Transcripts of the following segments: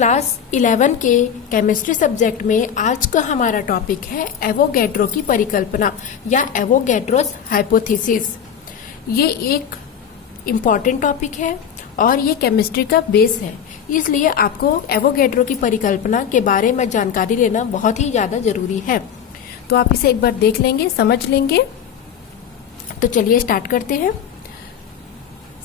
Class 11 के chemistry subject में आज का हमारा टॉपिक है एवोगैड्रो की परिकल्पना या एवोगैड्रोस हाइपोथेसिस। ये एक इम्पॉर्टेंट टॉपिक है और ये केमिस्ट्री का बेस है, इसलिए आपको एवोगैड्रो की परिकल्पना के बारे में जानकारी लेना बहुत ही ज़्यादा ज़रूरी है। तो आप इसे एक बार देख लेंगे, समझ लेंगे। तो चलिए स्टार्ट करते हैं।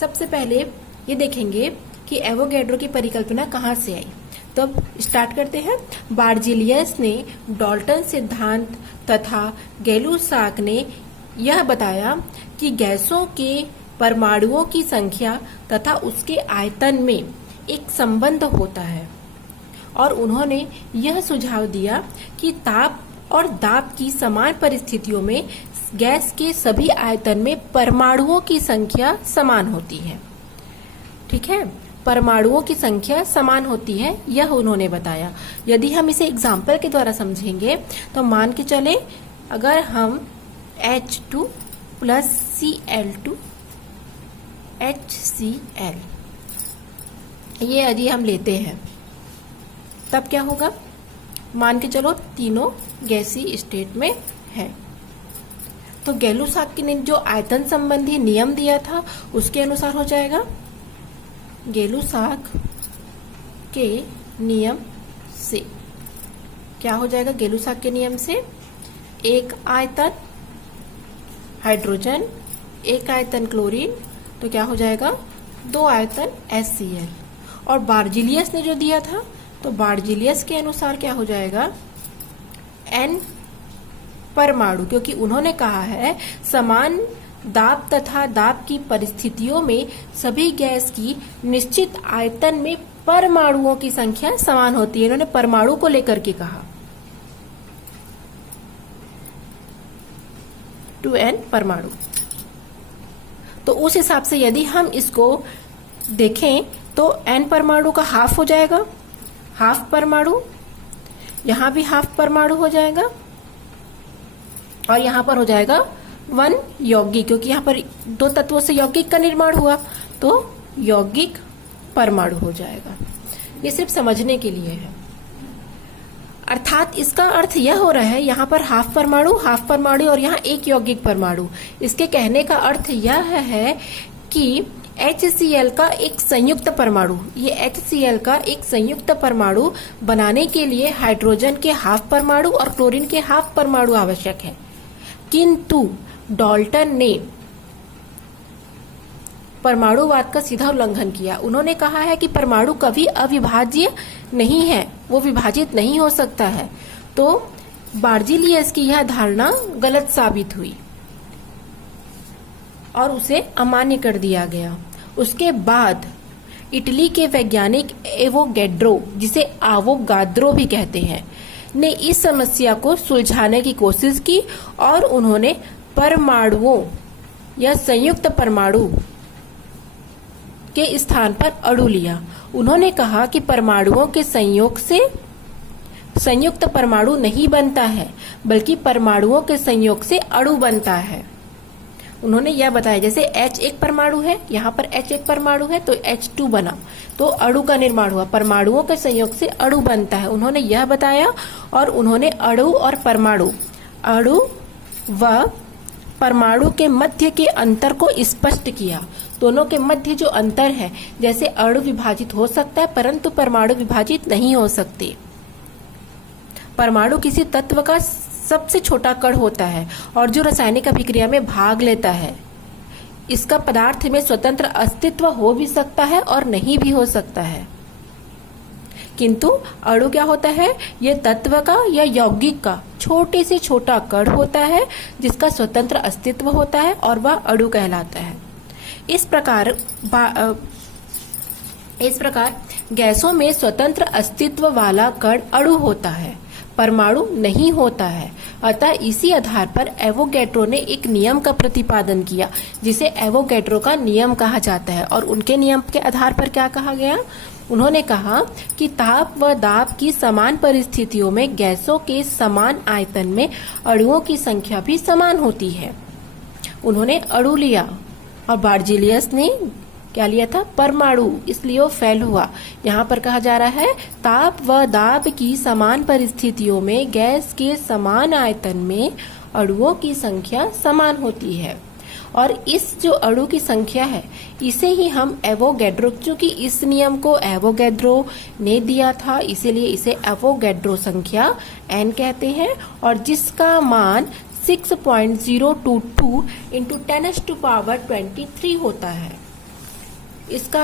सबसे पहले ये देखेंगे कि एवोगैड्रो की परिकल्पना कहाँ से आई। तो अब स्टार्ट करते हैं। बार्जिलियस ने डाल्टन सिद्धांत तथा गै-लुसाक ने यह बताया कि गैसों के परमाणुओं की संख्या तथा उसके आयतन में एक संबंध होता है और उन्होंने यह सुझाव दिया कि ताप और दाब की समान परिस्थितियों में गैस के सभी आयतन में परमाणुओं की संख्या समान होती है। ठीक है, परमाणुओं की संख्या समान होती है, यह उन्होंने बताया। यदि हम इसे एग्जाम्पल के द्वारा समझेंगे तो मान के चले, अगर हम H2 प्लस Cl2 HCl ये यदि हम लेते हैं तब क्या होगा। मान के चलो तीनों गैसीय स्टेट में है, तो गै-लुसाक ने जो आयतन संबंधी नियम दिया था उसके अनुसार हो जाएगा। गै-लुसाक के नियम से क्या हो जाएगा। गै-लुसाक के नियम से एक आयतन हाइड्रोजन, एक आयतन क्लोरीन, तो क्या हो जाएगा 2 आयतन HCl। और बार्जिलियस ने जो दिया था तो बार्जिलियस के अनुसार क्या हो जाएगा N परमाणु, क्योंकि उन्होंने कहा है समान दाब तथा दाब की परिस्थितियों में सभी गैस की निश्चित आयतन में परमाणुओं की संख्या समान होती है। इन्होंने परमाणु को लेकर के कहा 2N परमाणु। तो उस हिसाब से यदि हम इसको देखें तो N परमाणु का हाफ हो जाएगा, हाफ परमाणु, यहां भी हाफ परमाणु हो जाएगा और यहां पर हो जाएगा 1 यौगिक, क्योंकि यहां पर 2 तत्वों से यौगिक का निर्माण हुआ तो यौगिक परमाणु हो जाएगा। ये सिर्फ समझने के लिए है, अर्थात इसका अर्थ यह हो रहा है यहाँ पर हाफ परमाणु और यहाँ एक यौगिक परमाणु। इसके कहने का अर्थ यह है कि HCl का एक संयुक्त परमाणु, ये HCl का एक संयुक्त परमाणु बनाने के लिए हाइड्रोजन के हाफ परमाणु और क्लोरीन के हाफ परमाणु आवश्यक है। किंतु डाल्टन ने परमाणुवाद का सीधा उल्लंघन किया। उन्होंने कहा है कि परमाणु कभी अविभाज्य नहीं है, वो विभाजित नहीं हो सकता है। तो बार्जिलियस की यह धारणा गलत साबित हुई और उसे अमान्य कर दिया गया। उसके बाद इटली के वैज्ञानिक एवोगैड्रो, जिसे आवोगाद्रो भी कहते हैं, ने इस समस्या को सुलझाने की कोशिश की और उन्होंने परमाणुओं या संयुक्त परमाणु के स्थान पर अणु लिया। उन्होंने कहा कि परमाणुओं के संयोग से संयुक्त परमाणु नहीं बनता है, बल्कि परमाणुओं के संयोग से अणु बनता है। उन्होंने यह बताया, जैसे H एक परमाणु है, यहाँ पर H एक परमाणु है तो H2 बना, तो अणु का निर्माण हुआ, परमाणुओं के संयोग से अणु बनता है। उन्होंने यह बताया और उन्होंने अणु और परमाणु, अणु व परमाणु के मध्य के अंतर को स्पष्ट किया। दोनों के मध्य जो अंतर है, जैसे अणु विभाजित हो सकता है परंतु परमाणु विभाजित नहीं हो सकते। परमाणु किसी तत्व का सबसे छोटा कण होता है और जो रासायनिक अभिक्रिया में भाग लेता है। इसका पदार्थ में स्वतंत्र अस्तित्व हो भी सकता है और नहीं भी हो सकता है। किंतु अणु क्या होता है, यह तत्व का या यौगिक का छोटे से छोटा कण होता है जिसका स्वतंत्र अस्तित्व होता है और वह अणु कहलाता है। इस प्रकार गैसों में स्वतंत्र अस्तित्व वाला कण अणु होता है, परमाणु नहीं होता है। अतः इसी आधार पर एवोगैड्रो ने एक नियम का प्रतिपादन किया जिसे एवोगैड्रो का नियम कहा जाता है। और उनके नियम के आधार पर क्या कहा गया, उन्होंने कहा कि ताप व दाब की समान परिस्थितियों में गैसों के समान आयतन में अणुओं की संख्या भी समान होती है। उन्होंने अणु लिया और बार्जिलियस ने क्या लिया था? परमाणु, इसलिए वो फेल हुआ। यहाँ पर कहा जा रहा है ताप व दाब की समान परिस्थितियों में गैस के समान आयतन में अणुओं की संख्या समान होती है। और इस जो अणु की संख्या है इसे ही हम एवोगैड्रो, क्योंकि इस नियम को एवोगैड्रो ने दिया था इसीलिए इसे एवोगैड्रो संख्या n कहते हैं, और जिसका मान 6.022 इंटू 10⁻23 होता है। इसका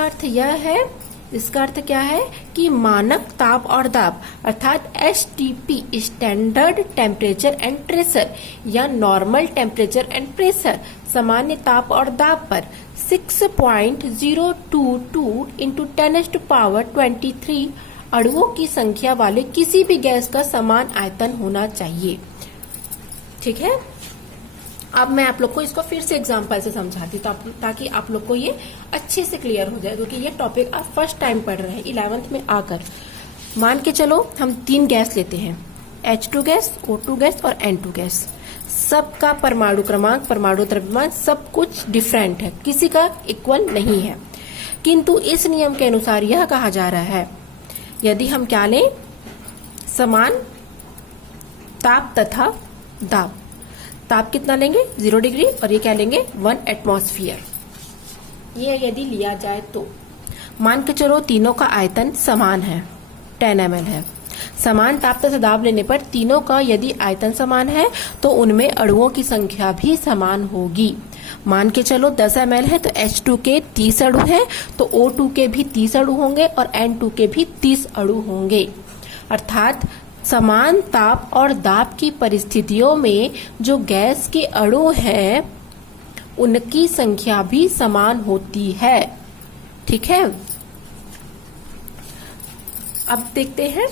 अर्थ क्या है कि मानक ताप और दाब अर्थात STP standard temperature and pressure या नॉर्मल टेम्परेचर एंड प्रेशर सामान्य ताप और दाब पर 6.022 इंटू 10⁻23 अणुओं की संख्या वाले किसी भी गैस का समान आयतन होना चाहिए। ठीक है, अब मैं आप लोग को इसको फिर से एग्जांपल से समझाती हूँ ताकि आप लोग को ये अच्छे से क्लियर हो जाए, क्योंकि ये टॉपिक आप फर्स्ट टाइम पढ़ रहे हैं 11th में आकर। मान के चलो हम 3 गैस लेते हैं, H2 गैस, O2 गैस और N2 गैस। सबका परमाणु क्रमांक, परमाणु द्रव्यमान सब कुछ डिफरेंट है, किसी का इक्वल नहीं है। किंतु इस नियम के अनुसार यह कहा जा रहा है यदि हम क्या लें, समान ताप तथा दाब। ताप कितना लेंगे? 0 डिग्री, और ये क्या लेंगे? 1 एटमॉस्फेयर। ये यदि लिया जाए तो मान के चलो तीनों का आयतन समान है, 10 ml है। समान ताप तथा दाब लेने पर तीनों का यदि आयतन समान है तो उनमें अणुओं की संख्या भी समान होगी। मान के चलो 10 ml है तो H2 के 30 अणु हैं, तो O2 के भी 30 अणु होंगे और N2 के भी 30 अणु होंगे। अर्थात समान ताप और दाब की परिस्थितियों में जो गैस के अणु हैं उनकी संख्या भी समान होती है। ठीक है, अब देखते हैं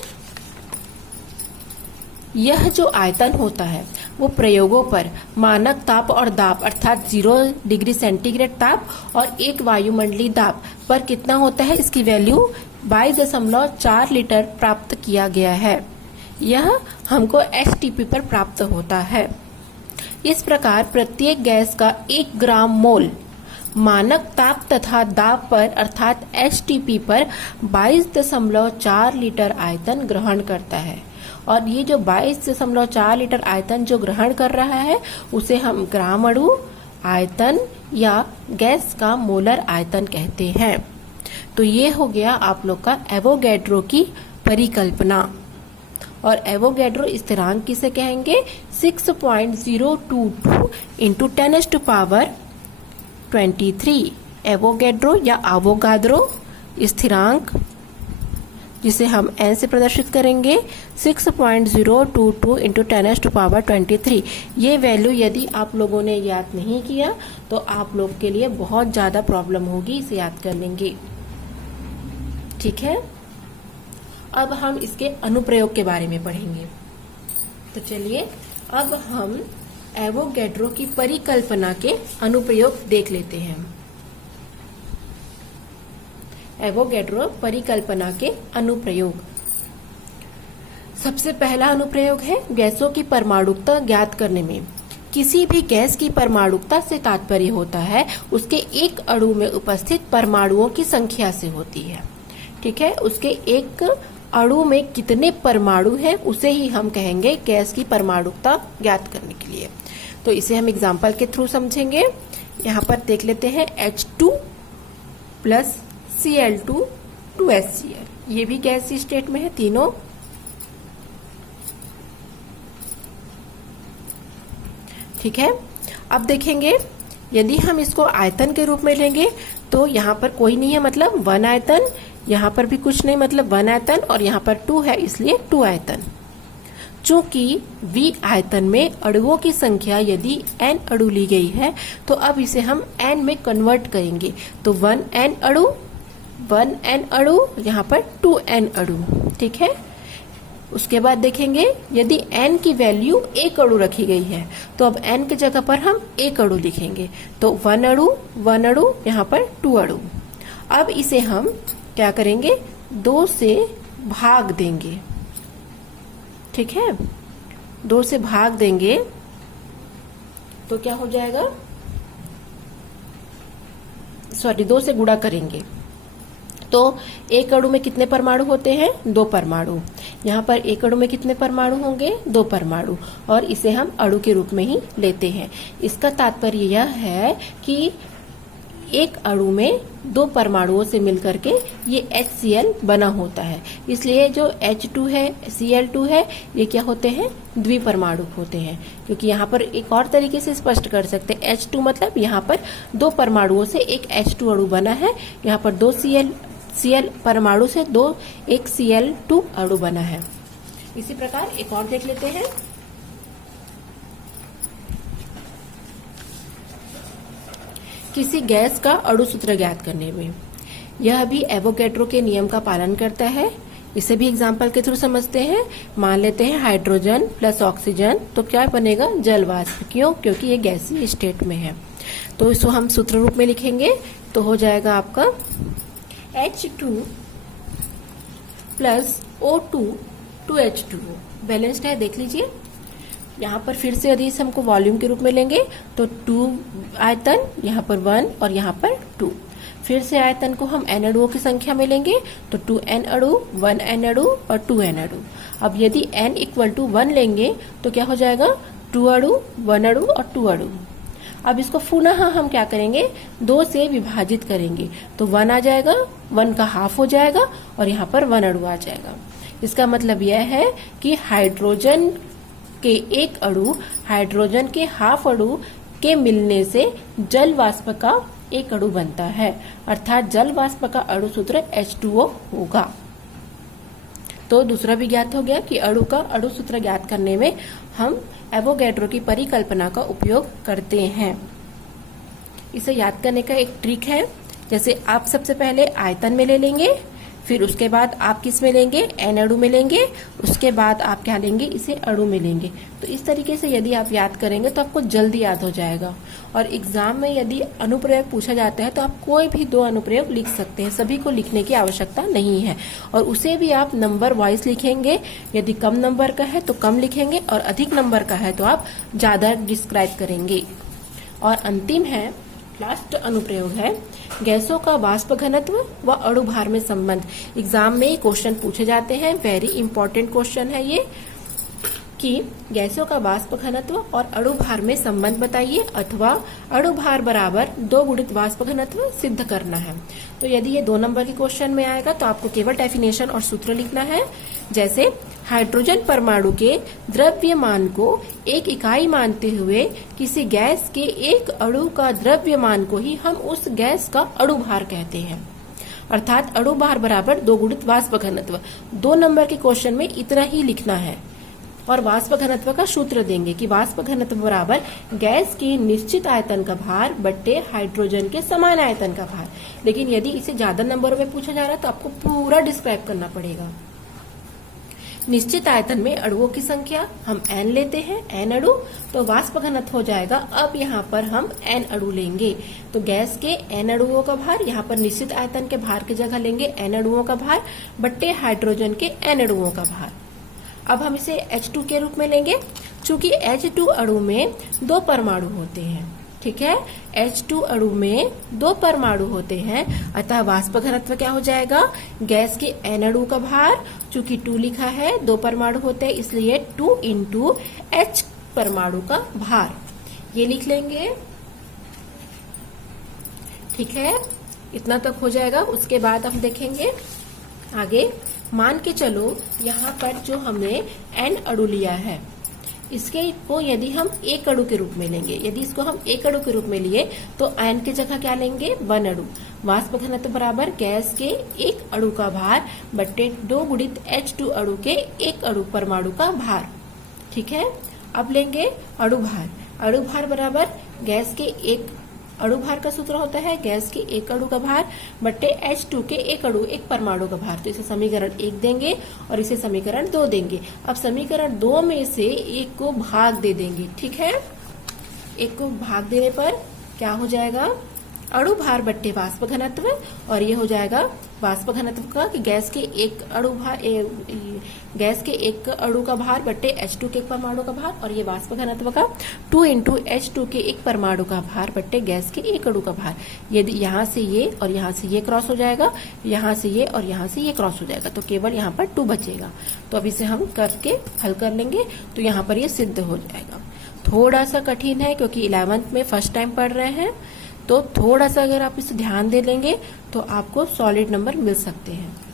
यह जो आयतन होता है वो प्रयोगों पर मानक ताप और दाब अर्थात 0 डिग्री सेंटीग्रेड ताप और 1 वायुमंडलीय दाब पर कितना होता है, इसकी वैल्यू 22.4 लीटर प्राप्त किया गया है। यह हमको STP पर प्राप्त होता है। इस प्रकार प्रत्येक गैस का 1 ग्राम मोल मानक ताप तथा दाब पर अर्थात STP पर 22.4 लीटर आयतन ग्रहण करता है। और ये जो 22.4 लीटर आयतन जो ग्रहण कर रहा है उसे हम ग्राम अणु आयतन या गैस का मोलर आयतन कहते हैं। तो ये हो गया आप लोग का एवोगैड्रो की परिकल्पना। और एवोगैड्रो स्थिरांक किसे कहेंगे? 6.022 इंटू 10⁻23 एवोगैड्रो या आवोगाद्रो स्थिरांक, जिसे हम n से प्रदर्शित करेंगे 6.022 इंटू 10⁻23। ये वैल्यू यदि आप लोगों ने याद नहीं किया तो आप लोग के लिए बहुत ज्यादा प्रॉब्लम होगी इसे याद करने की। ठीक है, अब हम इसके अनुप्रयोग के बारे में पढ़ेंगे। तो चलिए अब हम एवोगैड्रो की परिकल्पना के अनुप्रयोग देख लेते हैं। एवोगैड्रो परिकल्पना के अनुप्रयोग। सबसे पहला अनुप्रयोग है गैसों की परमाणुकता ज्ञात करने में। किसी भी गैस की परमाणुकता से तात्पर्य होता है उसके एक अणु में उपस्थित परमाणुओं की संख्या से होती है। ठीक है, उसके एक अणु में कितने परमाणु हैं उसे ही हम कहेंगे गैस की परमाणुकता ज्ञात करने के लिए। तो इसे हम एग्जाम्पल के थ्रू समझेंगे। यहाँ पर देख लेते हैं H2 प्लस Cl2 2HCl, ये भी गैस स्टेट में है तीनों। ठीक है, अब देखेंगे यदि हम इसको आयतन के रूप में लेंगे तो यहाँ पर कोई नहीं है मतलब 1 आयतन, यहाँ पर भी कुछ नहीं मतलब 1 आयतन, और यहाँ पर 2 है इसलिए 2 आयतन। चूंकि V आयतन में अणुओं की संख्या यदि n अणु ली गई है तो अब इसे हम n में कन्वर्ट करेंगे। तो 1n अणु यहाँ पर 2n अणु। ठीक है, उसके बाद देखेंगे यदि n की वैल्यू 1 अणु रखी गई है तो अब n की जगह पर हम 1 अणु लिखेंगे। तो 1 अणु यहाँ पर 2 अणु। अब इसे हम क्या करेंगे, 2 से भाग देंगे। ठीक है, 2 से भाग देंगे तो क्या हो जाएगा, 2 से गुणा करेंगे तो एक अणु में कितने परमाणु होते हैं? 2 परमाणु। यहाँ पर एक अणु में कितने परमाणु होंगे? 2 परमाणु, और इसे हम अणु के रूप में ही लेते हैं। इसका तात्पर्य यह है कि एक अणु में 2 परमाणुओं से मिलकर के ये HCl बना होता है। इसलिए जो H2 है, Cl2 है, ये क्या होते हैं? द्विपरमाणु होते हैं। क्योंकि यहाँ पर एक और तरीके से स्पष्ट कर सकते हैं, H2 मतलब यहाँ पर 2 परमाणुओं से एक H2 अणु बना है। यहाँ पर 2 Cl परमाणु से एक Cl2 अणु बना है। इसी प्रकार एक और देख लेते हैं। किसी गैस का अणु सूत्र ज्ञात करने में, यह भी एवोगैड्रो के नियम का पालन करता है। इसे भी एग्जाम्पल के थ्रू समझते हैं। मान लेते हैं हाइड्रोजन प्लस ऑक्सीजन, तो क्या बनेगा? जल वाष्प। क्यों? क्योंकि ये गैसीय स्टेट में है। तो इसको हम सूत्र रूप में लिखेंगे, तो हो जाएगा आपका H2 plus O2 2H2O। Balanced है, देख लीजिए। यहाँ पर फिर से यदि इसे हमको वॉल्यूम के रूप में लेंगे तो 2 आयतन, यहाँ पर 1 और यहाँ पर 2। फिर से आयतन को हम N अणुओं की संख्या में लेंगे तो 2N अणु, 1N अणु और 2N अणु। अब यदि N = 1 लेंगे तो क्या हो जाएगा? 2 अणु, 1 अणु और 2 अणु। अब इसको पुनः हम क्या करेंगे? 2 से विभाजित करेंगे तो 1 आ जाएगा, 1 का हाफ हो जाएगा और यहाँ पर 1 अणु आ जाएगा। इसका मतलब यह है कि हाइड्रोजन के एक अणु हाइड्रोजन के हाफ अणु के मिलने से जल वाष्प का एक अणु बनता है, अर्थात जल वाष्प का अणु सूत्र H2O होगा। तो दूसरा भी ज्ञात हो गया कि अणु का अणु सूत्र ज्ञात करने में हम एवोगैड्रो की परिकल्पना का उपयोग करते हैं। इसे याद करने का एक ट्रिक है, जैसे आप सबसे पहले आयतन में ले लेंगे, फिर उसके बाद आप किस में लेंगे? N अणु में लेंगे, उसके बाद आप क्या लेंगे? इसे अणु में लेंगे। तो इस तरीके से यदि आप याद करेंगे तो आपको जल्दी याद हो जाएगा। और एग्जाम में यदि अनुप्रयोग पूछा जाता है तो आप कोई भी 2 अनुप्रयोग लिख सकते हैं, सभी को लिखने की आवश्यकता नहीं है। और उसे भी आप नंबर वाइज लिखेंगे। यदि कम नंबर का है तो कम लिखेंगे और अधिक नंबर का है तो आप ज्यादा डिस्क्राइब करेंगे। और अंतिम है, लास्ट अनुप्रयोग है, गैसों का वाष्प घनत्व व अणु भार में संबंध। एग्जाम में क्वेश्चन पूछे जाते हैं, वेरी इंपॉर्टेंट क्वेश्चन है ये, कि गैसों का वाष्प घनत्व और अणु भार में संबंध बताइए, अथवा अणु भार बराबर 2 गुणित वाष्प घनत्व सिद्ध करना है। तो यदि ये 2 नंबर के क्वेश्चन में आएगा तो आपको केवल डेफिनेशन और सूत्र लिखना है। जैसे हाइड्रोजन परमाणु के द्रव्यमान को एक इकाई मानते हुए किसी गैस के एक अणु का द्रव्यमान को ही हम उस गैस का अणु भार कहते हैं, अर्थात अणु भार बराबर 2 गुणित वाष्प घनत्व। 2 नंबर के क्वेश्चन में इतना ही लिखना है और वाष्प घनत्व का सूत्र देंगे कि वाष्प घनत्व बराबर गैस की निश्चित आयतन का भार बट्टे हाइड्रोजन के समान आयतन का भार। लेकिन यदि इसे ज्यादा नंबरों में पूछा जा रहा है तो आपको पूरा डिस्क्राइब करना पड़ेगा। निश्चित आयतन में अणुओं की संख्या हम N लेते हैं, N अणु, तो वाष्प घनत्व हो जाएगा। अब यहाँ पर हम N अणु लेंगे तो गैस के N अणुओं का भार, यहाँ पर निश्चित आयतन के भार की जगह लेंगे N अणुओं का भार बट्टे हाइड्रोजन के N अणुओं का भार। अब हम इसे H2 के रूप में लेंगे, चूंकि H2 अणु में 2 परमाणु होते हैं। ठीक है, H2 अणु में 2 परमाणु होते हैं, अतः वाष्प घनत्व क्या हो जाएगा? गैस के N अणु का भार, चूंकि 2 लिखा है, 2 परमाणु होते हैं इसलिए 2 × H परमाणु का भार, ये लिख लेंगे। ठीक है, इतना तक हो जाएगा। उसके बाद हम देखेंगे आगे। मान के चलो यहाँ पर जो हमने N अणु लिया है, इसके को यदि हम एक अणु के रूप में लेंगे, यदि इसको हम एक अणु के रूप में लिए तो N की जगह क्या लेंगे? 1 अणु। वाष्प घनत्व बराबर गैस के एक अणु का भार बट्टे 2 गुणित H2 अणु के एक अणु परमाणु का भार। ठीक है, अब लेंगे अणु भार। अणु भार बराबर गैस के एक अणु भार का सूत्र होता है गैस के एक अणु का भार बट्टे H2 के एक अणु एक परमाणु का भार। तो इसे समीकरण 1 देंगे और इसे समीकरण 2 देंगे। अब समीकरण 2 में से एक को भाग दे देंगे। ठीक है, एक को भाग देने पर क्या हो जाएगा? अणु भार बट्टे वाष्प घनत्व, और ये हो जाएगा वाष्प घनत्व का कि गैस के एक अणु का भार बट्टे H2 के एक परमाणु का भार, और ये वाष्प घनत्व का 2 इंटू H2 के एक परमाणु का भार बट्टे गैस के एक अणु का भार। यदि यहाँ से ये और यहाँ से ये क्रॉस हो जाएगा, यहाँ से ये और यहाँ से ये क्रॉस हो जाएगा, तो केवल यहाँ पर 2 बचेगा। तो अब इसे हम करके हल कर लेंगे, तो यहाँ पर ये सिद्ध हो जाएगा। थोड़ा सा कठिन है क्योंकि 11th में फर्स्ट टाइम पढ़ रहे हैं, तो थोड़ा सा अगर आप इसे ध्यान दे लेंगे तो आपको सॉलिड नंबर मिल सकते हैं।